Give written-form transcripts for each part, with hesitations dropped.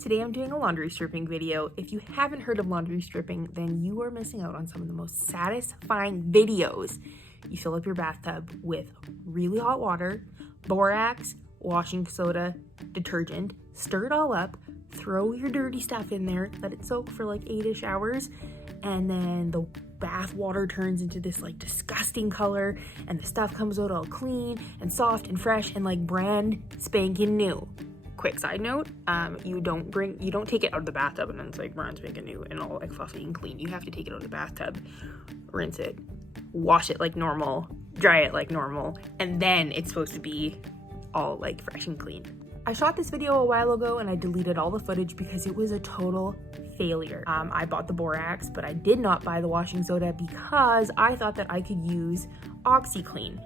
Today I'm doing a laundry stripping video. If you haven't heard of laundry stripping, then you are missing out on some of the most satisfying videos. You fill up your bathtub with really hot water, borax, washing soda, detergent, stir it all up, throw your dirty stuff in there, let it soak for like 8-ish hours, and then the bath water turns into this like disgusting color and the stuff comes out all clean and soft and fresh and like brand spanking new. Quick side note, you don't take it out of the bathtub and then it's like brand spanking new and all like fluffy and clean. You have to take it out of the bathtub, rinse it, wash it like normal, dry it like normal, and then it's supposed to be all like fresh and clean. I shot this video a while ago and I deleted all the footage because it was a total failure. I bought the borax, but I did not buy the washing soda because I thought that I could use OxiClean.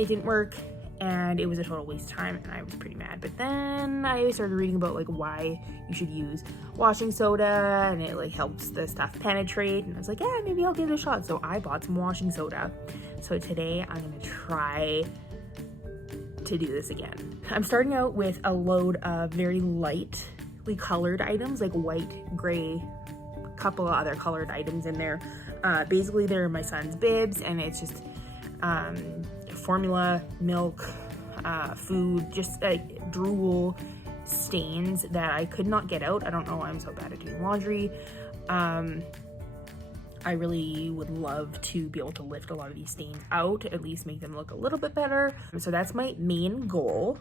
It didn't work and it was a total waste of time and I was pretty mad. But then I started reading about like why you should use washing soda and it like helps the stuff penetrate, and I was like, yeah, maybe I'll give it a shot. So I bought some washing soda. So today I'm gonna try to do this again. I'm starting out with a load of very lightly colored items, like white, gray, a couple of other colored items in there. Basically they're my son's bibs, and it's just formula, milk, food, just like drool stains that I could not get out. I don't know why I'm so bad at doing laundry. I really would love to be able to lift a lot of these stains out, at least make them look a little bit better. So that's my main goal.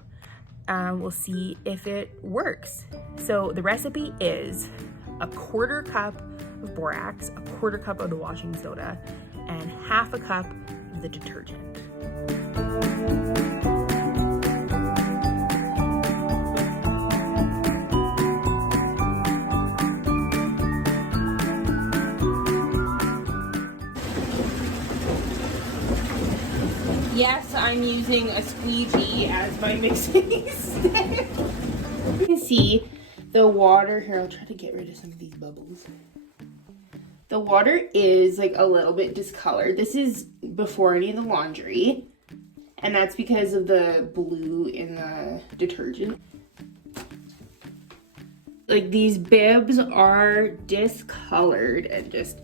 We'll see if it works. So the recipe is a 1/4 cup of borax, a 1/4 cup of the washing soda, and 1/2 cup of the detergent. Yes, I'm using a squeegee as my mixing stick. You can see the water here. I'll try to get rid of some of these bubbles. The water is like a little bit discolored. This is before any of the laundry, and that's because of the blue in the detergent. Like these bibs are discolored and just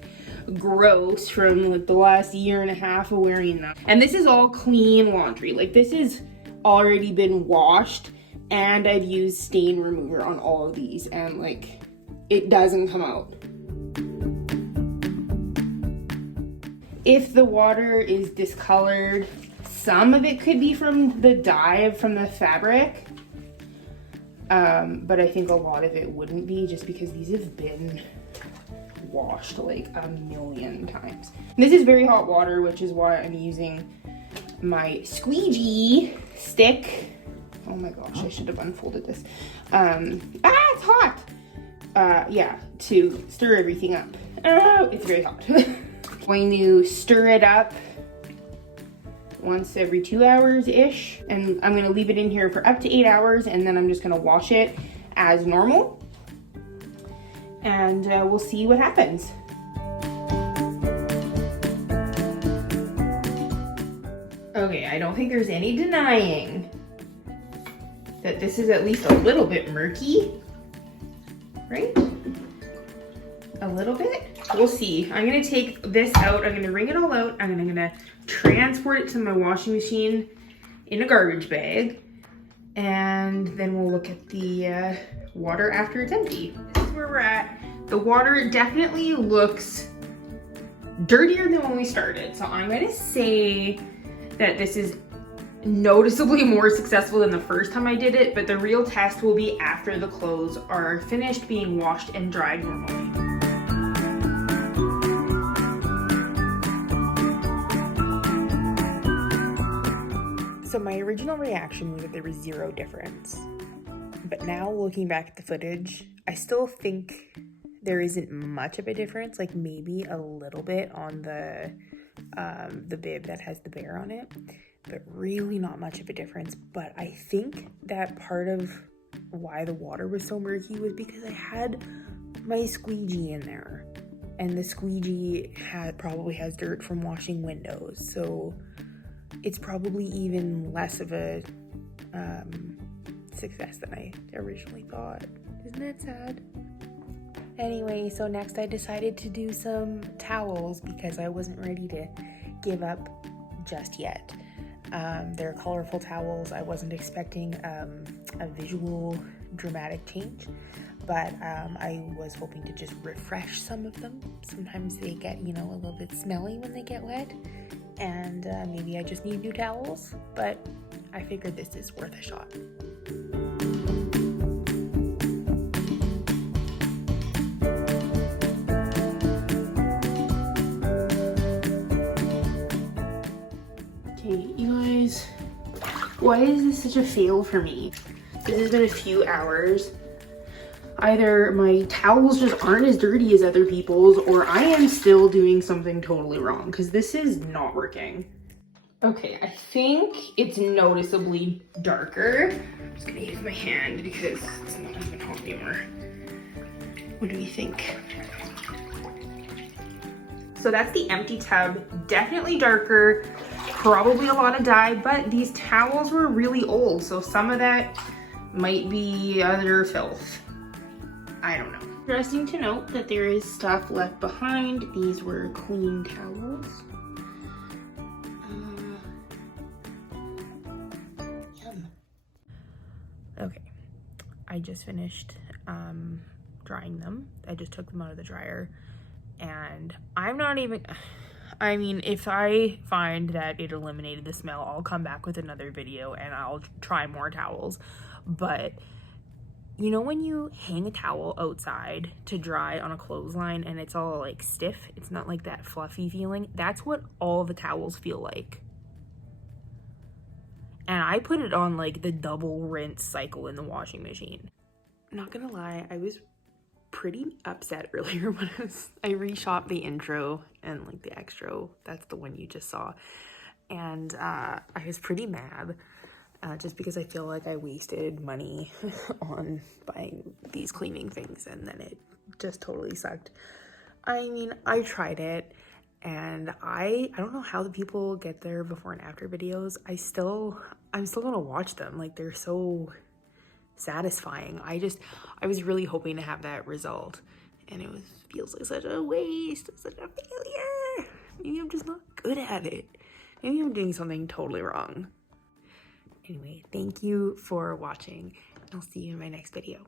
gross from like the last 1.5 years of wearing them. And this is all clean laundry. Like this has already been washed, and I've used stain remover on all of these, and like it doesn't come out. If the water is discolored, some of it could be from the dye from the fabric, but I think a lot of it wouldn't be, just because these have been washed like 1,000,000 times. This is very hot water, which is why I'm using my squeegee stick. Oh my gosh, I should have unfolded this. It's hot. Yeah, to stir everything up. Oh, it's very hot. Going to stir it up once every 2 hours-ish, and I'm gonna leave it in here for up to 8 hours, and then I'm just gonna wash it as normal, and we'll see what happens. Okay, I don't think there's any denying that this is at least a little bit murky, right? A little bit? We'll see. I'm gonna take this out, I'm gonna wring it all out, and I'm gonna transport it to my washing machine in a garbage bag, and then we'll look at the water after it's empty. This is where we're at. The water definitely looks dirtier than when we started, so I'm gonna say that this is noticeably more successful than the first time I did it, but the real test will be after the clothes are finished being washed and dried normally. So my original reaction was that there was zero difference, but now looking back at the footage, I still think there isn't much of a difference, like maybe a little bit on the bib that has the bear on it, but really not much of a difference. But I think that part of why the water was so murky was because I had my squeegee in there, and the squeegee probably has dirt from washing windows, so it's probably even less of a success than I originally thought. Isn't that sad? Anyway, so next I decided to do some towels because I wasn't ready to give up just yet. They're colorful towels. I wasn't expecting a visual dramatic change, but I was hoping to just refresh some of them. Sometimes they get, you know, a little bit smelly when they get wet, and maybe I just need new towels, but I figured this is worth a shot. Okay, you guys, why is this such a fail for me? This has been a few hours. Either my towels just aren't as dirty as other people's, or I am still doing something totally wrong, because this is not working. Okay, I think it's noticeably darker. I'm just gonna use my hand because it's not even hot anymore. What do you think? So that's the empty tub, definitely darker, probably a lot of dye, but these towels were really old, so some of that might be other filth. I don't know. Interesting to note that there is stuff left behind. These were clean towels. Yum. Okay, I just finished drying them. I just took them out of the dryer, and I'm not even, I mean, if I find that it eliminated the smell, I'll come back with another video and I'll try more towels. But you know when you hang a towel outside to dry on a clothesline and it's all like stiff, it's not like that fluffy feeling? That's what all the towels feel like. And I put it on like the double rinse cycle in the washing machine. Not gonna lie, I was pretty upset earlier when I reshot the intro and like the extra, that's the one you just saw, and I was pretty mad just because I feel like I wasted money on buying these cleaning things, and then it just totally sucked. I mean, I tried it, and I don't know how the people get their before and after videos. I'm still gonna watch them, like they're so satisfying. I was really hoping to have that result, and it feels like such a waste, such a failure. Maybe I'm just not good at it. Maybe I'm doing something totally wrong. Anyway, thank you for watching, and I'll see you in my next video.